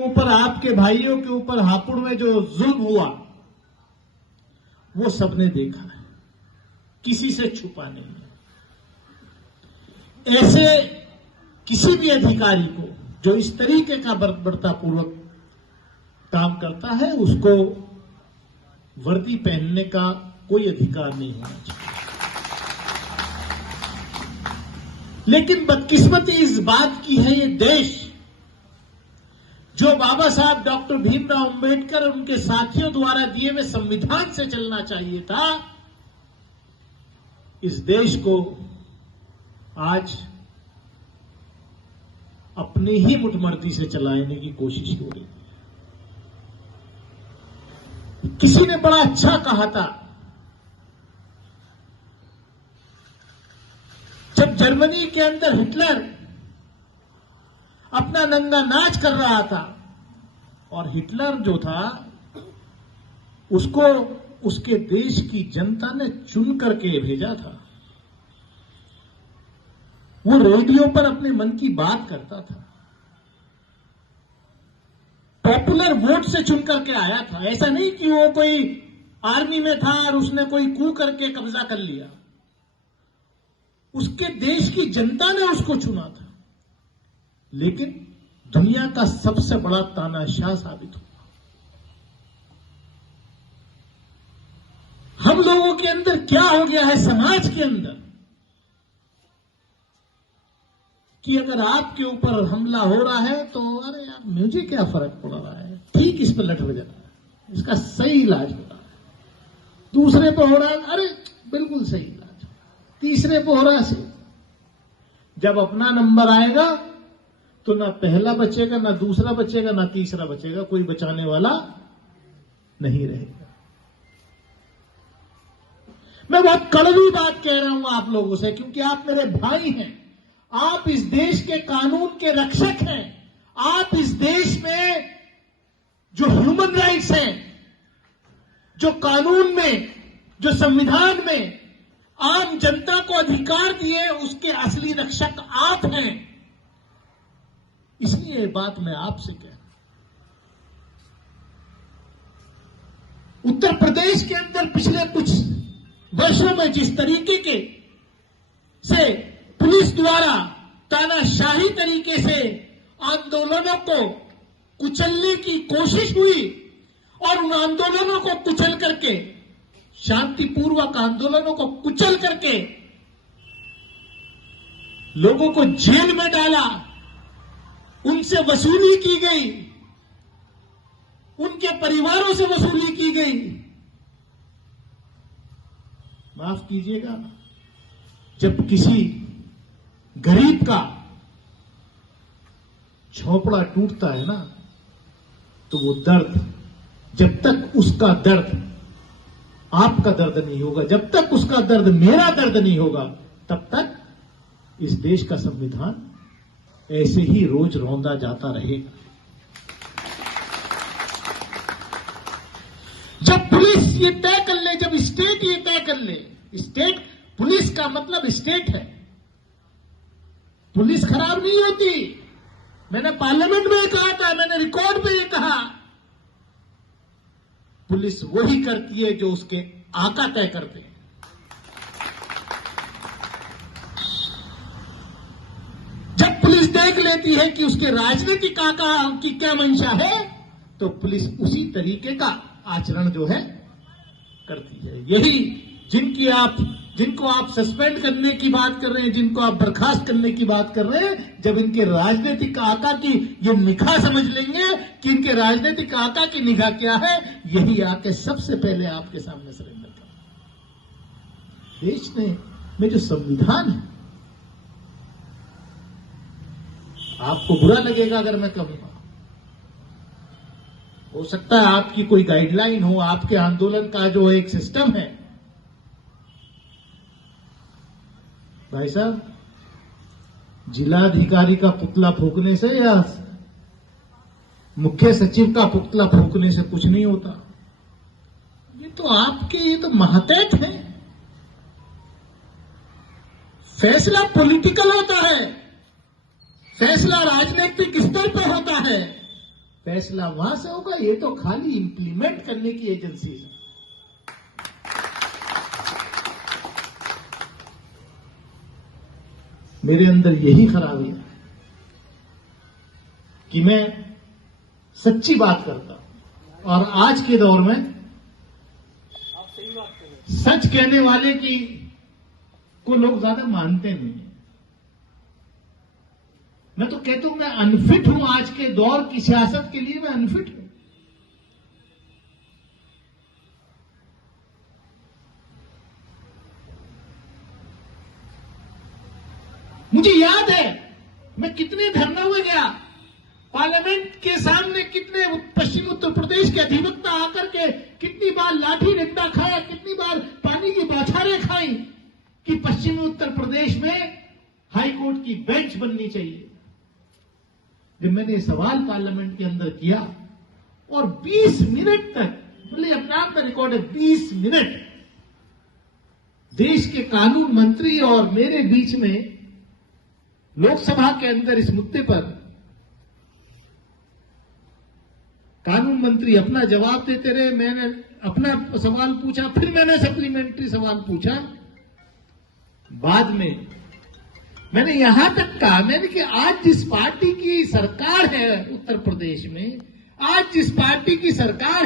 ऊपर, आपके भाइयों के ऊपर हापुड़ में जो जुल्म हुआ वो सबने देखा है, किसी से छुपा नहीं है। ऐसे किसी भी अधिकारी को जो इस तरीके का बर्बरतापूर्वक काम करता है उसको वर्दी पहनने का कोई अधिकार नहीं होना चाहिए। लेकिन बदकिस्मती इस बात की है, ये देश जो बाबा साहब डॉक्टर भीमराव अंबेडकर और उनके साथियों द्वारा दिए हुए संविधान से चलना चाहिए था, इस देश को आज अपनी ही मुठमर्जी से चलाने की कोशिश हो रही है। किसी ने बड़ा अच्छा कहा था, जब जर्मनी के अंदर हिटलर अपना नंगा नाच कर रहा था और हिटलर जो था उसको उसके देश की जनता ने चुन करके भेजा था। वो रेडियो पर अपने मन की बात करता था, पॉपुलर वोट से चुन करके आया था। ऐसा नहीं कि वो कोई आर्मी में था और उसने कोई कू करके कब्जा कर लिया। उसके देश की जनता ने उसको चुना था, लेकिन दुनिया का सबसे बड़ा तानाशाह साबित हुआ। हम लोगों के अंदर क्या हो गया है, समाज के अंदर, कि अगर आपके ऊपर हमला हो रहा है तो अरे यार मुझे क्या फर्क पड़ रहा है, ठीक इस पर लट हो जाता है, इसका सही इलाज हो रहा है। दूसरे पर हो रहा है, अरे बिल्कुल सही इलाज। तीसरे पर हो रहा है, जब अपना नंबर आएगा तो ना पहला बचेगा, ना दूसरा बचेगा, ना तीसरा बचेगा, कोई बचाने वाला नहीं रहेगा। मैं बहुत कड़वी बात कह रहा हूं आप लोगों से, क्योंकि आप मेरे भाई हैं, आप इस देश के कानून के रक्षक हैं, आप इस देश में जो ह्यूमन राइट्स हैं, जो कानून में, जो संविधान में आम जनता को अधिकार दिए, उसके असली रक्षक आप हैं। इसलिए ये बात मैं आपसे कह रहा हूं। उत्तर प्रदेश के अंदर पिछले कुछ वर्षों में जिस तरीके के से पुलिस द्वारा तानाशाही तरीके से आंदोलनों को कुचलने की कोशिश हुई और उन आंदोलनों को कुचल करके, शांतिपूर्वक आंदोलनों को कुचल करके लोगों को जेल में डाला, उनसे वसूली की गई, उनके परिवारों से वसूली की गई। माफ कीजिएगा, जब किसी गरीब का झोपड़ा टूटता है ना, तो वो दर्द, जब तक उसका दर्द आपका दर्द नहीं होगा, जब तक उसका दर्द मेरा दर्द नहीं होगा, तब तक इस देश का संविधान ऐसे ही रोज रौंदा जाता रहेगा। जब पुलिस ये तय कर ले, जब स्टेट ये तय कर ले, स्टेट, पुलिस का मतलब स्टेट है, पुलिस खराब नहीं होती। मैंने पार्लियामेंट में कहा था, मैंने रिकॉर्ड पे ये कहा, पुलिस वही करती है जो उसके आका तय करते हैं। जब पुलिस देख लेती है कि उसके राजनीतिक आका की क्या मंशा है, तो पुलिस उसी तरीके का आचरण जो है करती है। यही जिनको आप सस्पेंड करने की बात कर रहे हैं, जिनको आप बर्खास्त करने की बात कर रहे हैं, जब इनके राजनीतिक आका की ये निगाह समझ लेंगे कि इनके राजनीतिक आका की निगाह क्या है, यही आके सबसे पहले आपके सामने सरेंडर कर। देश में जो संविधान है, आपको बुरा लगेगा अगर मैं कहूंगा, हो सकता है आपकी कोई गाइडलाइन हो, आपके आंदोलन का जो एक सिस्टम है। भाई साहब, जिलाधिकारी का पुतला फूंकने से या मुख्य सचिव का पुतला फूंकने से कुछ नहीं होता। ये तो मातहत है। फैसला पॉलिटिकल होता है, फैसला राजनीतिक स्तर पर होता है, फैसला वहां से होगा, ये तो खाली इंप्लीमेंट करने की एजेंसी है। मेरे अंदर यही खराबी है कि मैं सच्ची बात करता हूं, और आज के दौर में आप सही बात कर रहे हैं। सच कहने वाले की को लोग ज्यादा मानते नहीं हैं। मैं तो कहता हूं मैं अनफिट हूं, आज के दौर की सियासत के लिए मैं अनफिट हूं। मुझे याद है मैं कितने धरनों में गया, पार्लियामेंट के सामने कितने पश्चिम उत्तर प्रदेश के अधिवक्ता आकर के कितनी बार लाठी डंडा खाया, कितनी बार पानी की बौछारें खाई कि पश्चिमी उत्तर प्रदेश में हाई कोर्ट की बेंच बननी चाहिए। जब मैंने सवाल पार्लियामेंट के अंदर किया और 20 मिनट तक, बोले अपने आप का रिकॉर्ड है, 20 मिनट देश के कानून मंत्री और मेरे बीच में लोकसभा के अंदर इस मुद्दे पर कानून मंत्री अपना जवाब देते रहे, मैंने अपना सवाल पूछा, फिर मैंने सप्लीमेंट्री सवाल पूछा। बाद में मैंने यहां तक कहा, मैंने कि आज जिस पार्टी की सरकार है उत्तर प्रदेश में, आज जिस पार्टी की सरकार